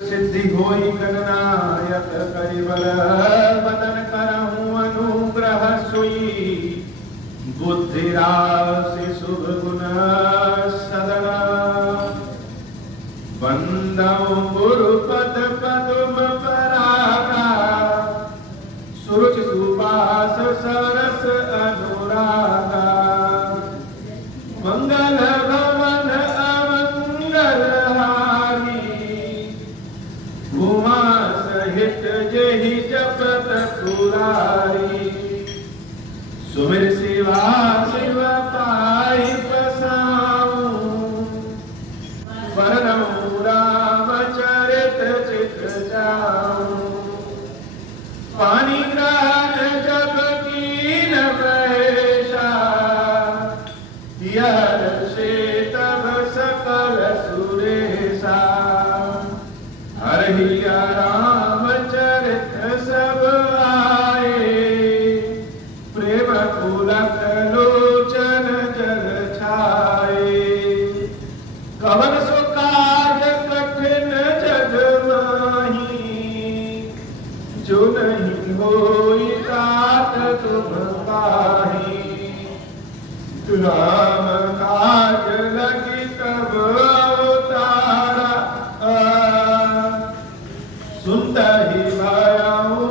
सिद्धि होई गणनायक करिबल बदन करहूं अनुग्रह सुई बुद्धि राशि शुभ गुण सदना बंदौ गुरुपद पदुम परागा सुरुचि सुबास सरस अनुरागा मंगल भवन अमंगल उमा सहित जेहि जपत पुरारी सुमिर शिवा शिव पाई पसाऊं वरनऊ रामचरित चित जाऊं पानी ग्रहण जब कीन महेशा यह से तब सकल सुरेशा हरिया रामचरित सब आए प्रेम पुलक लोचन जल छाए कवन सो काज कठिन जग माही जो नहीं होई तात तुम पाही राम काज लगी तब अवतारा सुंदर ही भायाऊं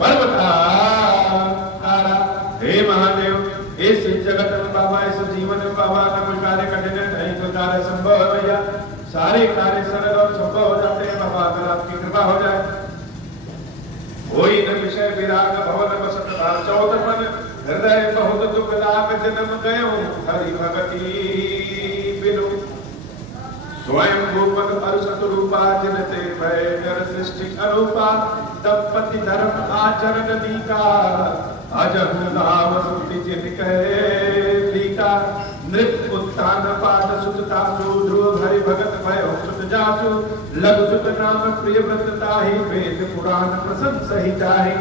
पर्वता हे महादेव इस जगत में बाबा इस जीवन में बाबा ना कोई कार्य कठिन नहीं कोई कार्य संभव है भैया सारे कार्य सरल और संभव हो जाते हैं बाबा अगर आपकी कृपा हो जाए कोई न विषय विराग भवन बसत भार चौदपन हृदय बहुत दुख लाग जन्म गयो हरि भगति बिनु स्वयं भूपन अरुषत रूपा जिनते भय कर सृष्टि अरूपा दंपति धर्म आचरण लीका अजहु नाम सुति जिन कहे लीका नृप उत्तान पाद सुतता ध्रुव हरि भगत भय सुत जासु लघु सुत नाम प्रिय व्रतताहि वेद पुराण प्रशंस ही जाहि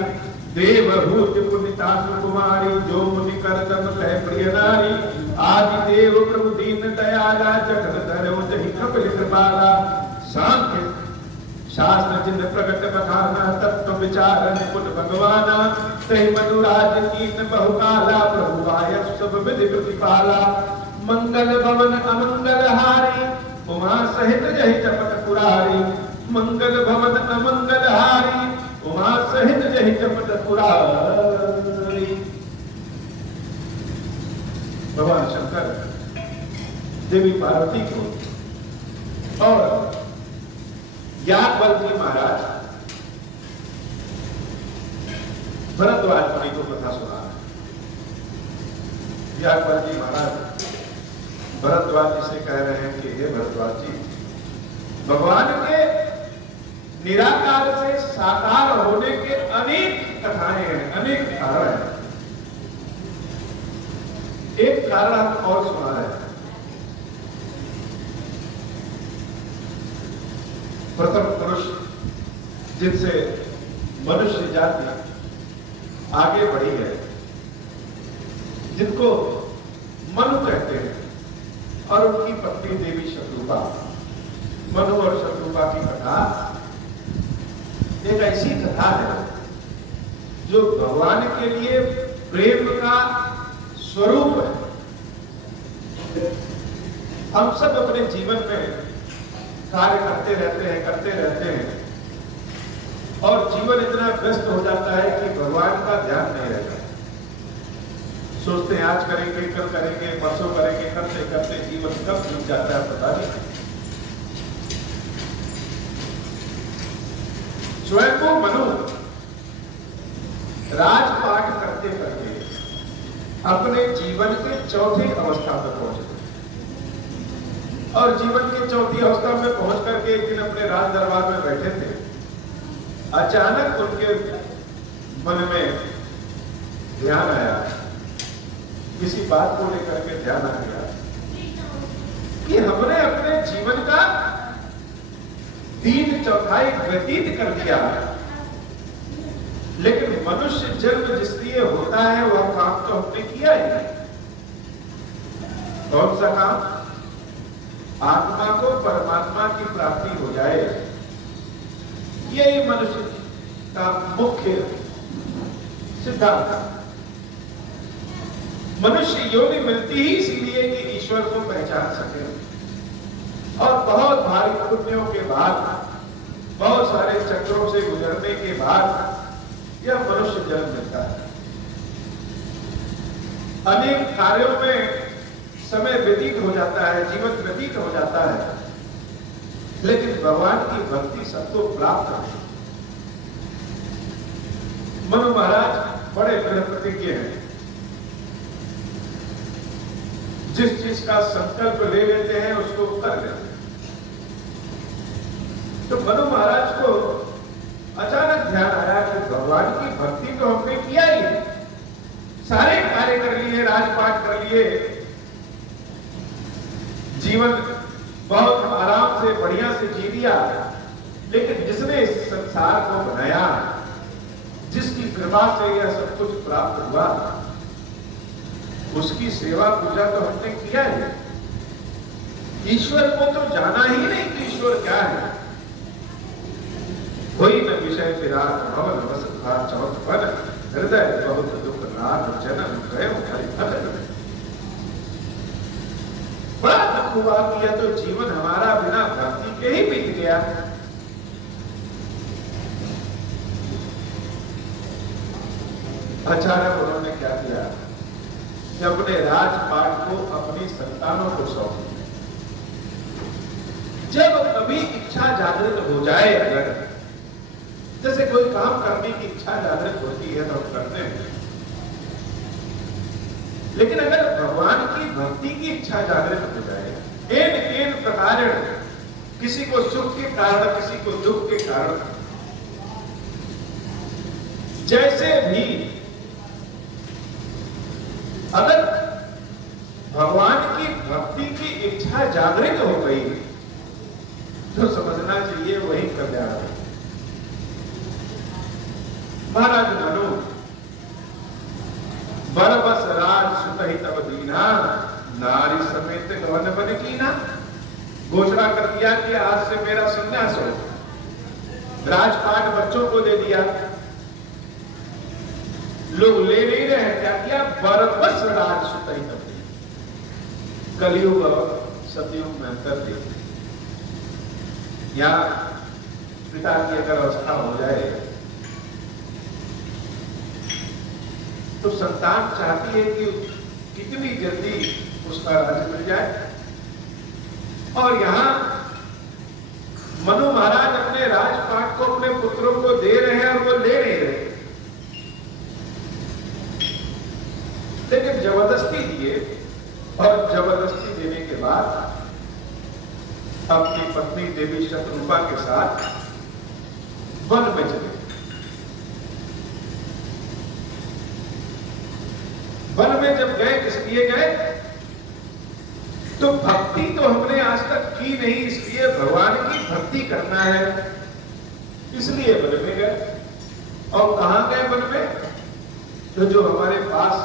देवभूत पुनितासु कुमारी जो मुनि करदम कह प्रिय नारी आदि देव प्रभु दीन दयाला जगत धरो जहि कपिल कृपाला सांख्य शास्त्र चिन्ह प्रकट बखाना तत्व विचार निपुण भगवाना तहि मनुराज कीन बहुकाला प्रभु आय सब विधि प्रतिपाला मंगल भवन अमंगल हारी उमा सहित जहि जपत पुरारी मंगल भवन अमंगल हारी उमा सहित जहि जपत पुरारी भगवान शंकर देवी पार्वती को और याज्ञवल्क्य महाराज भरद्वाज मुनि को कथा सुना याज्ञवल्क्य महाराज भरद्वाज जी से कह रहे हैं कि हे भरद्वाज जी भगवान के निराकार से साकार होने के अनेक कथाएं हैं अनेक कारण हैं एक कारण हम और सुना रहे हैं प्रथम पुरुष जिनसे मनुष्य जाति आगे बढ़ी है जिनको मनु कहते हैं और उनकी पत्नी देवी शत्रुपा मनु और शत्रुपा की कथा एक ऐसी कथा है जो भगवान के लिए प्रेम का स्वरूप है हम सब अपने जीवन में कार्य करते रहते हैं और जीवन इतना व्यस्त हो जाता है कि भगवान का ध्यान नहीं रहता सोचते हैं आज करेंगे कल करेंगे परसों करेंगे करते करते जीवन कब बीत जाता है पता नहीं स्वयं को मनु राजपाट करते करते अपने जीवन के चौथी अवस्था पर पहुंचे और जीवन की चौथी अवस्था में पहुंच करके एक दिन अपने राज दरबार में बैठे थे अचानक उनके मन में ध्यान आया किसी बात को लेकर के ध्यान आ गया कि हमने अपने जीवन का 3/4 व्यतीत कर दिया लेकिन मनुष्य जन्म जिस लिए होता है वह काम तो हमने किया ही नहीं। कौन सा काम? आत्मा को परमात्मा की प्राप्ति हो जाए, यही मनुष्य का मुख्य सिद्धांत। मनुष्य योनि मिलती ही इसीलिए कि ईश्वर को पहचान सके, और बहुत भारी पुण्यों के बाद, बहुत सारे चक्रों से गुजरने के बाद यह मनुष्य जन्म मिलता है। अनेक कार्यों में समय व्यतीत हो जाता है, जीवन व्यतीत हो जाता है, लेकिन भगवान की भक्ति सबको प्राप्त है। मनु महाराज बड़े दृढ़ प्रतिज्ञ हैं, जिस चीज का संकल्प ले लेते हैं उसको कर लेते हैं। तो मनु महाराज को अचानक ध्यान आया कि भगवान की भक्ति तो हमने किया ही, सारे कार्य कर लिए, राजपाट कर लिए, जीवन बहुत आराम से बढ़िया से जी लिया, लेकिन जिसने इस संसार को बनाया, जिसकी कृपा से यह सब कुछ प्राप्त हुआ, उसकी सेवा पूजा तो हमने किया है। ईश्वर को तो जाना ही नहीं कि ईश्वर क्या है। कोई न विषय विराट भवन वसुधा चौथपन हृदय बहुत दुख राग जन्म गए बड़ा दुख हुआ कि यह तो जीवन हमारा बिना भक्ति के ही बीत गया। अचानक उन्होंने क्या किया कि अपने राजपाट को अपनी संतानों को सौंप दिया। जब कभी इच्छा जागृत हो जाए, अगर जैसे कोई काम करने की इच्छा जागृत होती है तो हम करते हैं, लेकिन अगर भगवान की भक्ति की इच्छा जागृत हो जाए, एन प्रकार, किसी को सुख के कारण, किसी को दुख के कारण, जैसे भी अगर भगवान की भक्ति की इच्छा जागृत हो गई तो समझना चाहिए वही कल्याण है। महाराज मनु बरबस राज सुतहि तब दीना, नारी समेत गवन बन कीना। घोषणा कर दिया कि आज से मेरा संन्यास हो, राजपाट बच्चों को दे दिया। लोग ले नहीं रहे, क्या किया, बरबस राज सुतहि तब दीना। कलयुग और सतयुग में अंतर देखिए। या पिता की अगर अवस्था हो जाए तो संतान चाहती है कि कितनी जल्दी उसका राज्य मिल जाए, और यहां मनु महाराज अपने राजपाट को अपने पुत्रों को दे रहे हैं और वो ले नहीं रहे, लेकिन जबरदस्ती दिए, और जबरदस्ती देने के बाद अपनी पत्नी देवी शतरूपा के साथ वन में चले। वन में जब गए, किस लिए गए, तो भक्ति तो हमने आज तक की नहीं, इसलिए भगवान की भक्ति करना है, इसलिए वन में गए। और कहां गए वन में, तो जो हमारे पास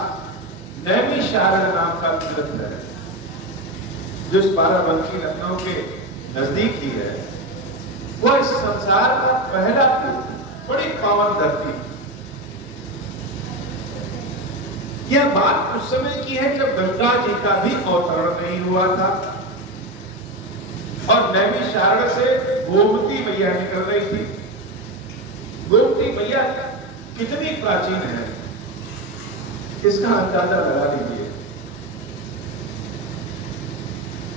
नैमिषारण्य नाम का तीर्थ है, जो इस बाराबंकी लखनऊ के नजदीक ही है, वह इस संसार का पहला तीर्थ, बड़ी पावन धरती। यह बात उस समय की है जब गंगा जी का भी अवतरण नहीं हुआ था, और नैमिषारण्य से गोमती मैया निकल रही थी। गोमती मैया कितनी प्राचीन है, इसका अंदाजा लगा लीजिए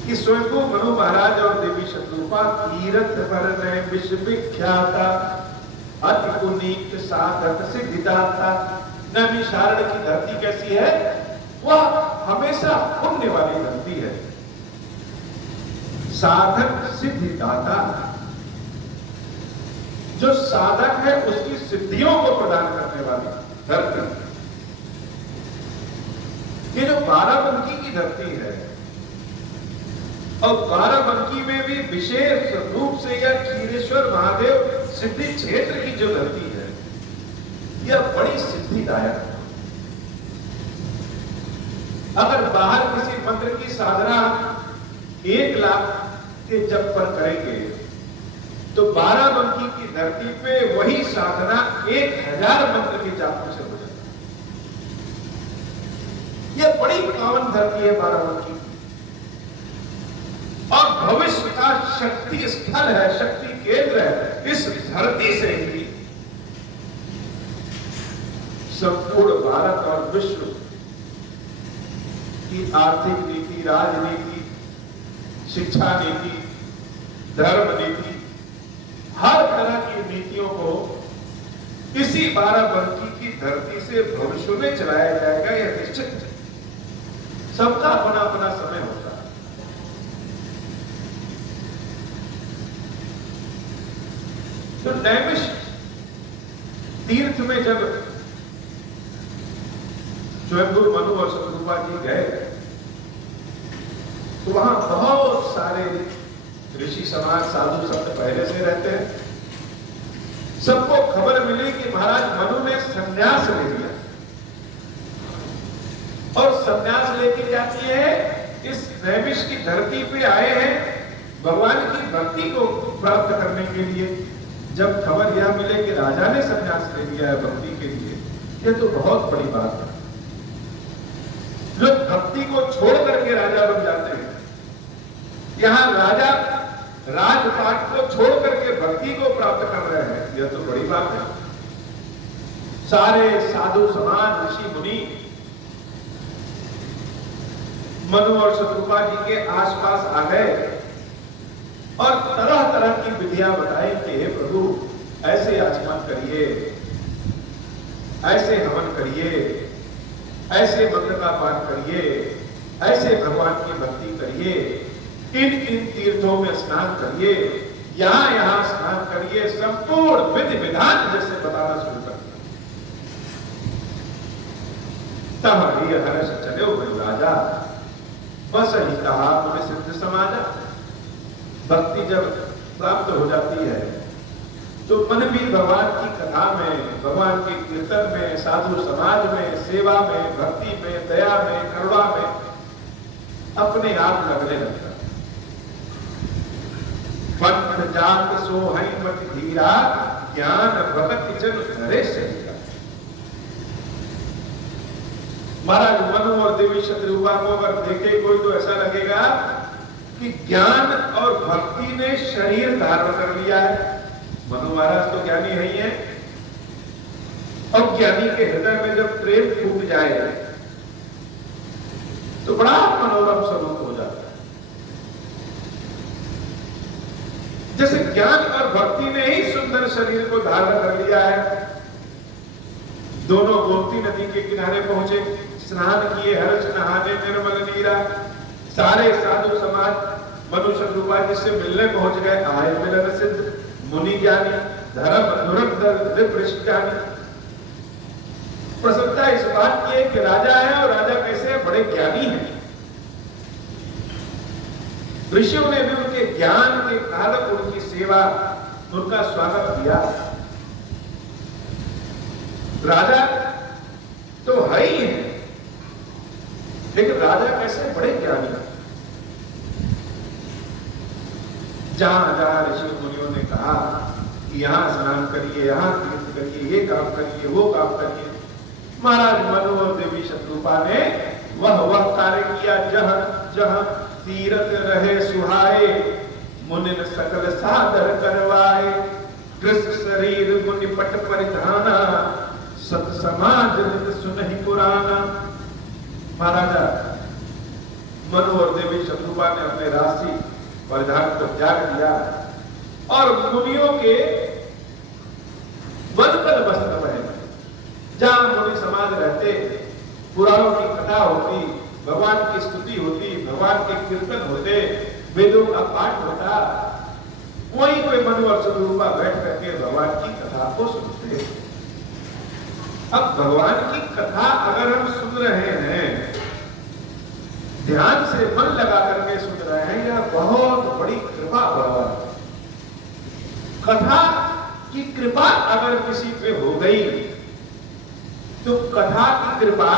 कि स्वयं मनु महाराज और देवी शतरूपा तीर्थ पर विश्व विख्याता अति पुनीत साधक सिद्धिदाता। नैमिषारण्य की धरती कैसी है, वह हमेशा पुण्य वाली धरती है, साधक सिद्धिदाता। जो साधक है उसकी सिद्धियों को प्रदान करने वाली धरती। ये जो बाराबंकी की धरती है, और बाराबंकी में भी विशेष रूप से यह क्षीरेश्वर महादेव सिद्धि क्षेत्र की जो धरती है, यह बड़ी सिद्धिदायक है। अगर बाहर किसी मंत्र की साधना 1 लाख के जप पर करेंगे तो 12 की धरती पे वही साधना 1000 मंत्र के जापों से हो जाती है। यह बड़ी पावन धरती है 12 और भविष्य का शक्ति स्थल है, शक्ति केंद्र है। इस धरती से ही संपूर्ण भारत और विश्व की आर्थिक नीति, राजनीति, शिक्षा नीति, धर्म नीति, हर तरह की नीतियों को इसी 12 की धरती से भविष्य में चलाया जाएगा। यह निश्चित है। सबका अपना अपना समय होता है। तो नैमिष तीर्थ में जब स्वयंभू मनु और शतरूपा जी गए तो वहां बहुत सारे ऋषि समाज, साधु संत पहले से रहते हैं। सबको खबर मिली कि महाराज मनु ने संन्यास ले लिया और संन्यास लेके जाती है इस नैमिष की धरती पे आए हैं भगवान की भक्ति को प्राप्त करने के लिए। जब खबर यह मिले कि राजा ने संन्यास ले लिया है भक्ति के लिए, यह तो बहुत बड़ी बात है। लोग भक्ति को छोड़ करके राजा बन जाते हैं। यहां राजा राजपाट को छोड़ करके भक्ति को प्राप्त कर रहे हैं, यह तो बड़ी बात है। सारे साधु समाज, ऋषि मुनि मनु और शतरूपा जी के आसपास आ गए और तरह तरह की विधियां बताई कि हे प्रभु, ऐसे आचमन करिए, ऐसे हवन करिए, ऐसे मंत्र का पाठ करिए, ऐसे भगवान की भक्ति करिए, इन तीर्थों में स्नान करिए, यहां स्नान करिए, संपूर्ण विधि विधान जैसे बताना शुरू कर दिया। तब ये हर्ष चले हुए राजा बस ही कहा मुझे सिद्ध समाजा। भक्ति जब प्राप्त हो जाती है तो मन भी भगवान की कथा में, भगवान के कीर्तन में, साधु समाज में, सेवा में, भक्ति में, दया में, करुणा में अपने आप लगने लगता। पंथ जात सोहई मत धीरा, ज्ञान भगत जन धरे शरीरा। महाराज मनु और देवी शतरूपा को अगर देखे कोई तो ऐसा लगेगा कि ज्ञान और भक्ति ने शरीर धारण कर लिया है। मनु महाराज तो ज्ञानी है ही है, और ज्ञानी के हृदय में जब प्रेम फूट जाए तो बड़ा मनोरम स्वरूप हो जाता है। जैसे ज्ञान और भक्ति ने ही सुंदर शरीर को धारण कर लिया है। दोनों गोमती नदी के किनारे पहुंचे, स्नान किए, हर्ष नहाने निर्मल नीरा। सारे साधु समाज मनु शतरूपा जी से मिलने पहुंच गए। आए मिलन सिद्ध मुनि ज्ञानी, धर्म धुरंधर ज्ञानी। प्रसन्नता इस बात की है कि राजा है, और राजा कैसे है, बड़े ज्ञानी हैं। ऋषियों ने भी उनके ज्ञान के कारण उनकी सेवा, उनका स्वागत किया। राजा तो है ही है, लेकिन राजा कैसे, बड़े ज्ञानी। जहां जहां ऋषि मुनियों ने कहा कि यहां स्नान करिए, यहां तीर्थ करिए, ये काम करिए, वो काम करिए, महाराज मनु और देवी शतरूपा ने वह कार्य किया जहां जहां तीरथ रहे सुहाए, मुनिन सकल सादर करवाए। कृष्ण शरीर मुनि पट परिधाना, सत समाज नित सुनहि पुराना। महाराजा मनु और देवी शतरूपा ने अपने राशि परिधान को त्याग दिया और मुनियों के वनकर वस्त्र पहने। जहां मुनि समाज रहते, पुराणों की कथा होती, भगवान की स्तुति होती, भगवान के कीर्तन होते, वेदों का पाठ होता, वहीं कोई मनु और शतरूपा बैठ करके भगवान की कथा को सुनते। अब भगवान की कथा अगर हम सुन रहे हैं, ध्यान से मन लगा करके सुन रहे हैं, यह बहुत बड़ी कृपा भगवान। कथा की कृपा अगर किसी पे हो गई तो कथा की कृपा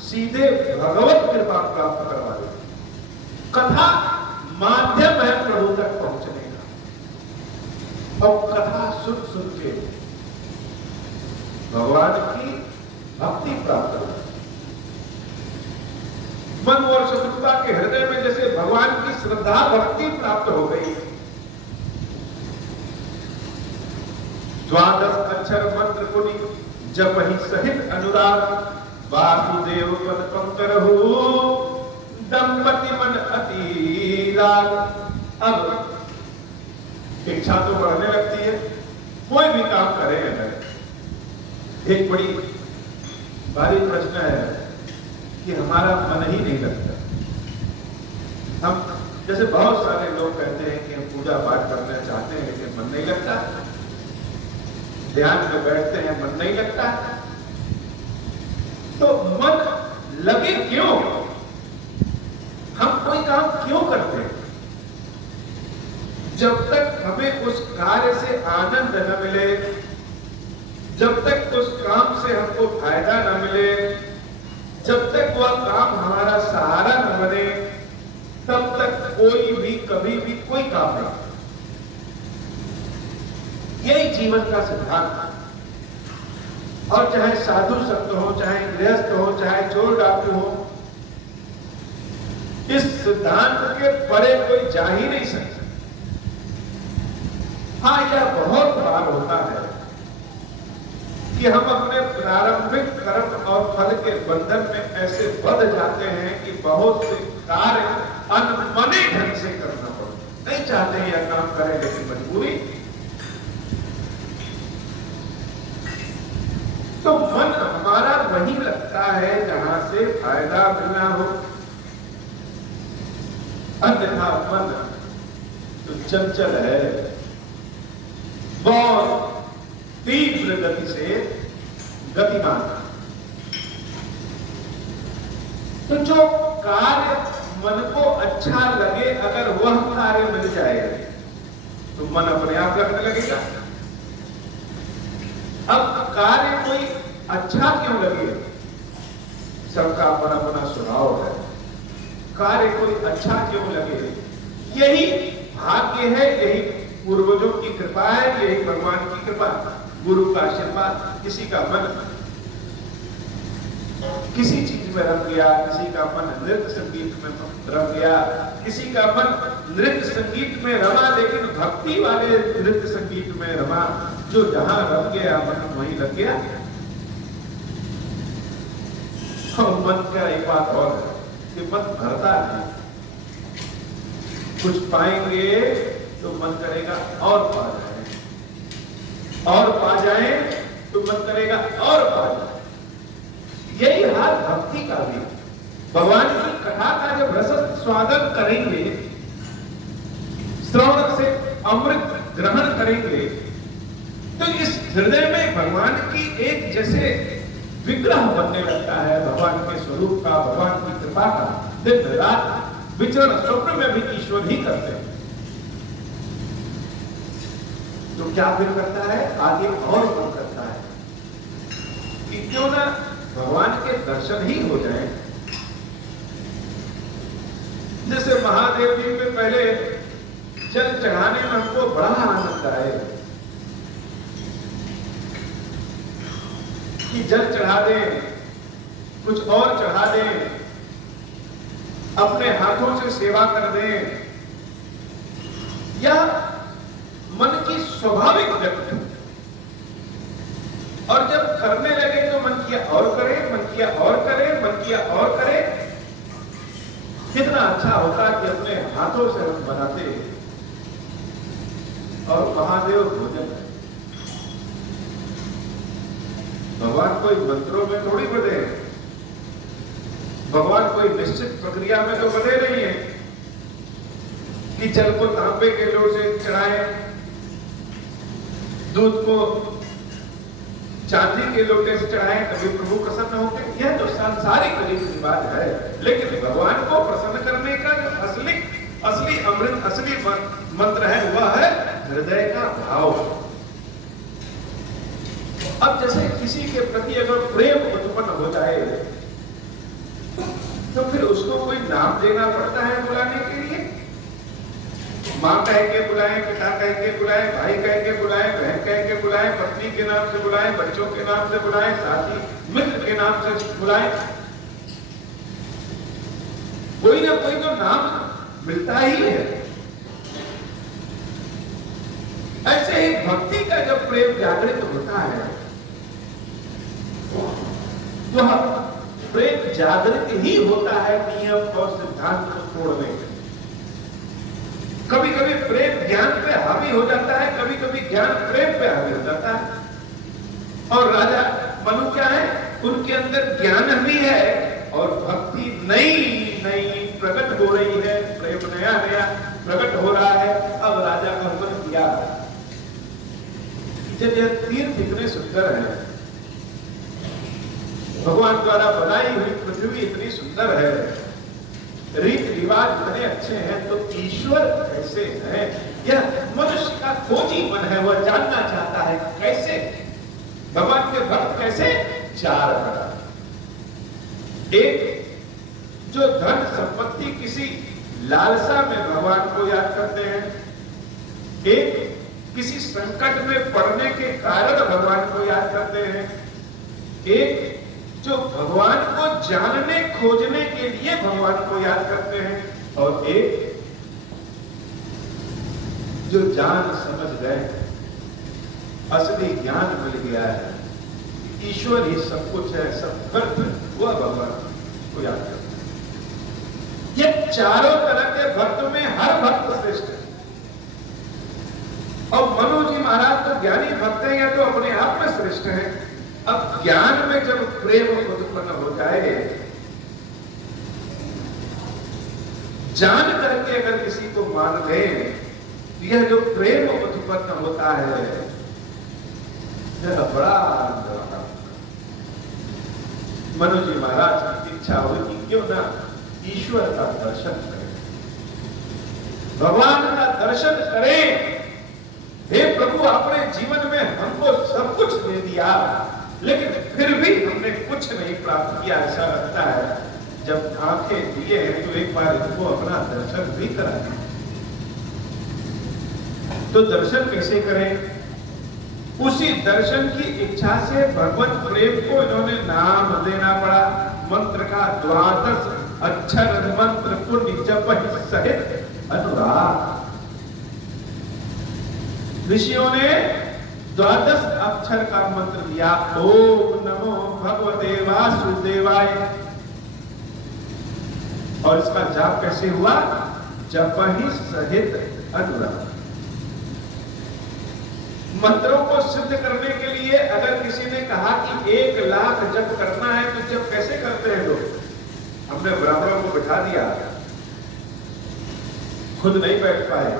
सीधे भगवत कृपा प्राप्त करवा देगी। कथा माध्यम है प्रभु तक पहुंचने का। और कथा सुन सुन के भगवान की भक्ति प्राप्त हो, मन और शत्रुता के हृदय में जैसे भगवान की श्रद्धा भक्ति प्राप्त हो गई। द्वादश अक्षर मंत्र पुनि जब ही सहित अनुराग, वासुदेव पद पंकरहु दंपति मन अति लाग। अब इच्छा तो बढ़ने लगती है, कोई भी काम करे अगर। एक बड़ी भारी प्रश्न है कि हमारा मन ही नहीं लगता। हम जैसे बहुत सारे लोग कहते हैं कि हम पूजा पाठ करना चाहते हैं लेकिन मन नहीं लगता, ध्यान में बैठते हैं मन नहीं लगता। तो मन लगे क्यों? हम कोई काम क्यों करते हैं? जब तक हमें उस कार्य से आनंद न मिले, जब तक उस काम से हमको फायदा न मिले, जब तक वह काम हमारा सहारा न बने, तब तक कोई भी कभी भी कोई काम नहीं। यही जीवन का सिद्धांत है। और चाहे साधु संत हो, चाहे गृहस्थ हो, चाहे चोर डाकू हो, इस सिद्धांत के परे कोई जा ही नहीं सकता। हाँ, यह बहुत बार होता है कि हम अपने प्रारंभिक कर्म और फल के बंधन में ऐसे बंध जाते हैं कि बहुत से कार्य अनमने ढंग से करना पड़ता। नहीं चाहते हैं यह काम करें लेकिन मजबूरी। तो मन हमारा वही लगता है जहां से फायदा मिलना हो, अन्यथा मन तो चंचल है, बहुत तीव्र गति से गतिमान। तो जो कार्य मन को अच्छा लगे, अगर वह कार्य मिल जाए तो मन अपने आप करने लगेगा। अब कार्य कोई अच्छा क्यों लगे, सबका अपना अपना स्वभाव है। कार्य कोई अच्छा क्यों लगे, यही भाग्य है, यही पूर्वजों की कृपा है, यही भगवान की कृपा, गुरु का आशीर्वाद। किसी का मन किसी चीज में रम गया, किसी का मन नृत्य संगीत में रम गया, किसी का मन नृत्य संगीत में रमा लेकिन भक्ति वाले नृत्य संगीत में रमा। जो जहां रम गया मन वहीं लग गया। और मन का एक बात और है कि मन भरता है, कुछ पाएंगे तो मन करेगा और पा जाए, और पा जाए तो मन करेगा और पा जाए। यही हाल भक्ति का भी। भगवान की कथा का जब रस स्वादन करेंगे, श्रवण से अमृत ग्रहण करेंगे, तो इस हृदय में भगवान की एक जैसे विग्रह बनने लगता है, भगवान के स्वरूप का, भगवान की कृपा का। दिन रात विचरण स्वप्न में भी ईश्वर ही करते हैं। तो क्या फिर करता है, आगे और मन करता है कि क्यों ना भगवान के दर्शन ही हो जाए। जैसे महादेव जी में पहले जल चढ़ाने में हमको बड़ा आनंद आए कि जल चढ़ा दें, कुछ और चढ़ा दें, अपने हाथों से सेवा कर दें, या मन की स्वाभाविक व्यक्ति। और जब करने लगे तो मन किया और करे, मन किया और करे, मन किया और करे। कितना अच्छा होता कि अपने हाथों से हम बनाते। और महादेव भोजन है, भगवान कोई मंत्रों में थोड़ी बधे, भगवान कोई निश्चित प्रक्रिया में तो बधे नहीं है कि जल को तांबे के लोट से चढ़ाए, दूध को चांदी के लोटे से चढ़ाए, कभी प्रभु प्रसन्न होंगे। यह तो सांसारिक रीति रिवाज है, लेकिन भगवान को प्रसन्न करने का जो असली अमृत, असली मंत्र है, वह है हृदय का भाव। अब जैसे किसी के प्रति अगर प्रेम उत्पन्न हो जाए तो फिर उसको कोई नाम देना पड़ता है बुलाने के लिए। माँ कह के बुलाएं, पिता कह के बुलाएं, भाई कह के बुलाएं, बहन कह के बुलाएं, पत्नी के नाम से बुलाएं, बच्चों के नाम से बुलाएं, साथी मित्र के नाम से बुलाएं, कोई ना कोई तो नाम मिलता ही है। ऐसे ही भक्ति का जब प्रेम जागृत होता है, वह प्रेम जागृत ही होता है नियम और सिद्धांत को तोड़ने के। कभी कभी प्रेम ज्ञान पे हावी हो जाता है, कभी कभी ज्ञान प्रेम पे हावी हो जाता है। और राजा मनु क्या है, उनके अंदर ज्ञान भी है और भक्ति नई नई प्रकट हो रही है, प्रेम नया नया प्रकट हो रहा है। अब राजा का मन किया, जब यह तीर्थ इतने सुंदर है, भगवान द्वारा बनाई हुई पृथ्वी इतनी सुंदर है, रीत रिवाज इतने अच्छे हैं, तो ईश्वर कैसे है? यह मनुष्य का खोजी मन है, वह जानना चाहता है कैसे भगवान के भक्त कैसे। चार एक, जो धन संपत्ति किसी लालसा में भगवान को याद करते हैं, एक किसी संकट में पड़ने के कारण भगवान को याद करते हैं, एक जो भगवान को जानने खोजने के लिए भगवान को याद करते हैं, और एक जो जान समझ गए, असली ज्ञान मिल गया है, ईश्वर ही सब कुछ है, सब व्यर्थ, वह भगवान को याद करते हैं। ये चारों तरह के भक्त में हर भक्त श्रेष्ठ है। और मनु जी महाराज तो ज्ञानी भक्त हैं, या तो अपने आप में श्रेष्ठ हैं। अब ज्ञान में जब प्रेम उत्पन्न हो जाए, जान करके अगर किसी को मान ले, यह जो प्रेम उत्पन्न होता है, यह बड़ा मनु जी महाराज की इच्छा हुई कि क्यों ना ईश्वर का दर्शन करें, भगवान का दर्शन करें। हे प्रभु, आपने जीवन में हमको सब कुछ दे दिया, लेकिन फिर भी हमने कुछ नहीं प्राप्त किया। ऐसा लगता है जब आंखें दिए हैं तो एक बार इनको अपना दर्शन भी करा दें। तो दर्शन कैसे करें? उसी दर्शन की इच्छा से भगवत प्रेम को इन्होंने नाम देना पड़ा। मंत्र का 12 अक्षर मंत्र पुण्य जप सहित अनुराग। ऋषियों ने 12 अक्षर का मंत्र दिया, ओम नमो भगवते वासुदेवाय। और इसका जाप कैसे हुआ? जप ही सहित अनुराग। मंत्रों को सिद्ध करने के लिए अगर किसी ने कहा कि 1 लाख जप करना है, तो जप कैसे करते हैं लोग? हमने ब्राह्मणों को बिठा दिया, खुद नहीं बैठ पाए,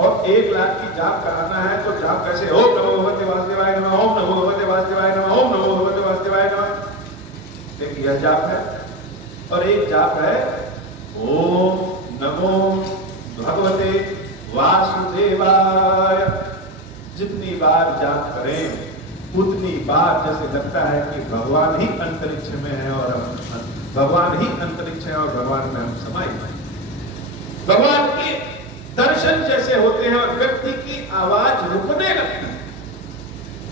और 1 लाख की जाप कराना है तो जाप कैसे? ओम नमो भगवते वासुदेवाय नमः, ओम नमो भगवते वासुदेवाय नमः, ओम नमो भगवते वासुदेवाय नमः। देखिए यह जाप है। और एक जाप है ओम नमो भगवते वासुदेवाय। जितनी बार जाप करें उतनी बार जैसे लगता है कि भगवान ही अंतरिक्ष में है और भगवान ही अंतरिक्ष है और भगवान में हम समाये हैं। भगवान के दर्शन जैसे होते हैं और व्यक्ति की आवाज रुकने लगती है,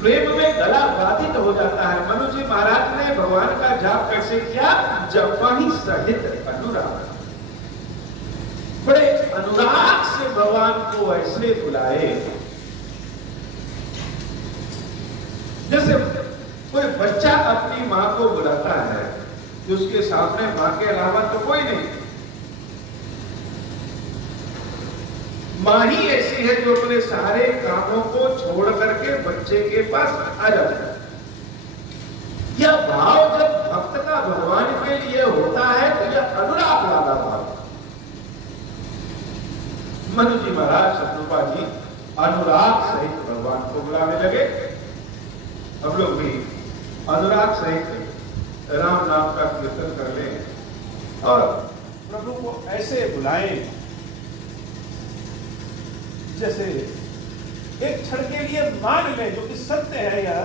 प्रेम में गला बाधित हो जाता है। मनु जी महाराज ने भगवान का जाप कैसे किया? जप ही सहित अनुराग। बड़े अनुराग से भगवान को ऐसे बुलाए जैसे कोई बच्चा अपनी मां को बुलाता है कि उसके सामने मां के अलावा तो कोई नहीं। मां ही ऐसी है जो अपने सारे कामों को छोड़ करके बच्चे के पास आ जाता है। यह भाव जब भक्त का भगवान के लिए होता है तो यह अनुराग वाला भाव। मनु जी महाराज शत्रुपा जी अनुराग सहित भगवान को बुलाने लगे। हम लोग भी अनुराग सहित राम नाम का कीर्तन कर लें और प्रभु को ऐसे बुलाएं जैसे एक क्षण के लिए मान लें, जो कि सत्य है, यह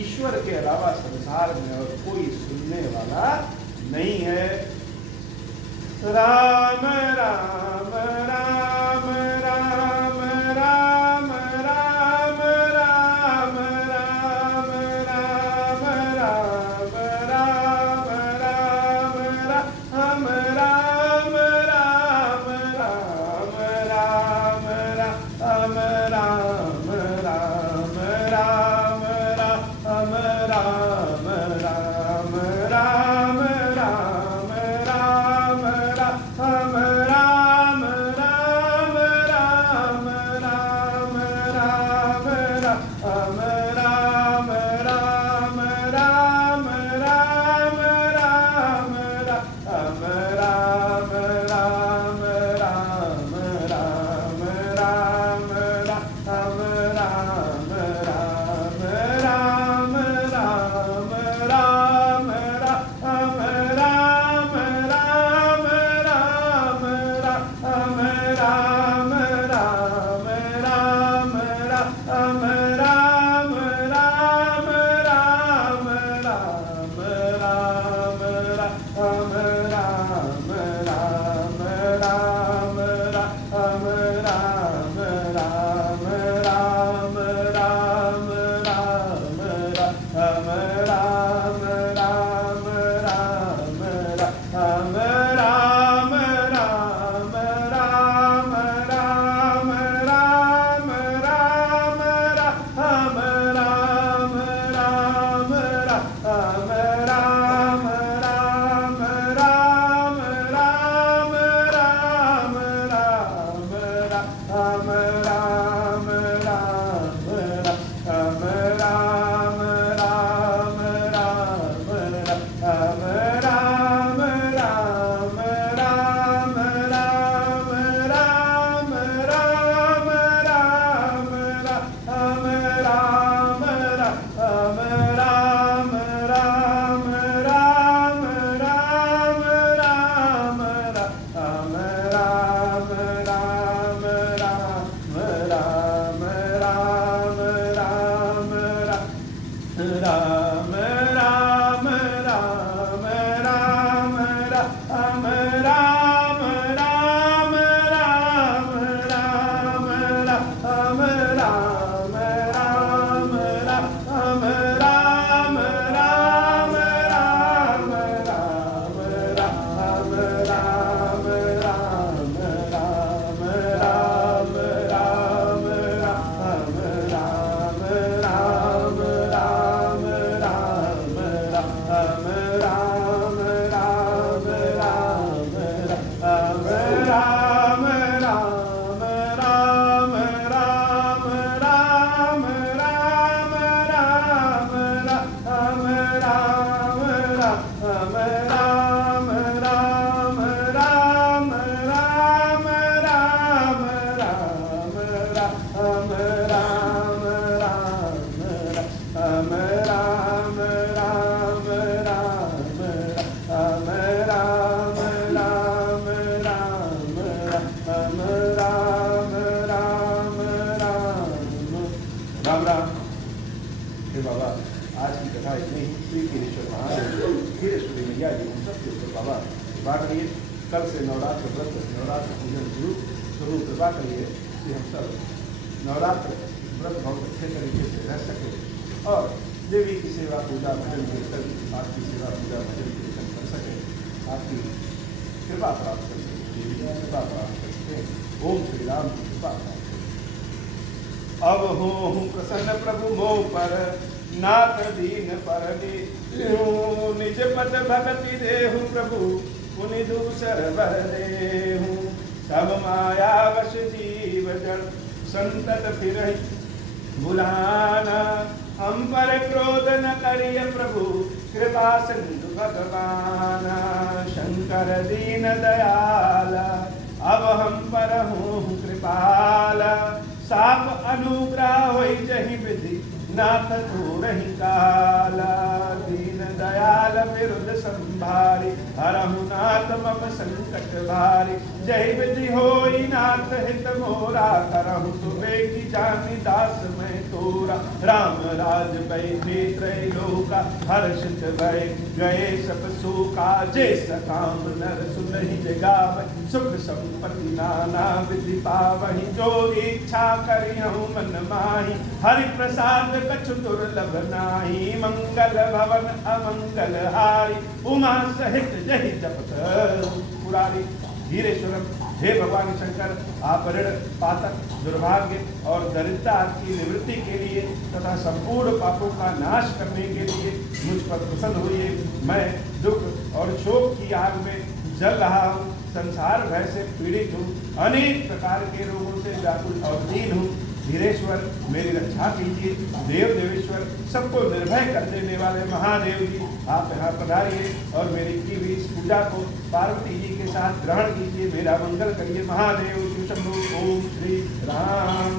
ईश्वर के अलावा संसार में और कोई सुनने वाला नहीं है। राम राम राम हे बाबा आज की कथा इतनी ही। श्री कीरेश्वर महादेव कीरेश्वरी मैया जी हम सबके ऊपर बाबा बात करिए। कल से नवरात्र व्रत नवरात्र पूजन शुरू कृपा करिए कि हम सब नवरात्र व्रत बहुत अच्छे तरीके से रह सकें और देवी की सेवा पूजा भजन कीर्तन आपकी सेवा पूजा भजन कीर्तन कर सकें। आपकी कृपा प्राप्त कर सकें, देवी की कृपा प्राप्त कर सकें। ओम श्री राम की कृपा प्राप्त करें। अब हूँ प्रसन्न प्रभु मोह पर नाथ दीन पर निज पद भगति देहु प्रभु पुनि दूसर बर देहु। सब माया वश जीव जड़ संतत फिर बुलाना। हम पर क्रोध न करिय प्रभु कृपा सिंधु भगवान। शंकर दीन दयाल अब हम पर हूँ कृपाल। साप अनुग्रह होई जहि विधि नाथ तू नहीं काला। दीन दयाल विरुद्ध संभारी हरहु नाथ मम संकट भारी। जय विधि होई नाथ हित मोरा करहु सुबे की जानी दास मैं तोरा। राम राज बैठे त्रैलोका हर्षित भय गए सब सुखा। जैस काम नर सुनहि जगावै सुख संपत्ति नाना विधि पावहि। जो इच्छा करिहु मन माहि हरि प्रसाद कछु दुर्लभ नाही। मंगल भवन अमंगल हारी उमा सहित जहि जपत पुरारी। धीरेश्वरम हे भगवान शंकर आप ऋण पातक दुर्भाग्य और दरिद्रता की निवृत्ति के लिए तथा संपूर्ण पापों का नाश करने के लिए मुझ पर प्रसन्न हुए। मैं दुख और शोक की आग में जल रहा हूँ। संसार भय से पीड़ित हूँ। अनेक प्रकार के रोगों से व्याकुल और दीन हूँ। धीरेश्वर मेरी रक्षा कीजिए। देव देवेश्वर सबको निर्भय कर देने वाले महादेव जी आप यहाँ पधारिए और मेरी की हुई इस पूजा को पार्वती जी के साथ ग्रहण कीजिए। मेरा मंगल करिए। महादेव शंभु। ओम श्री राम।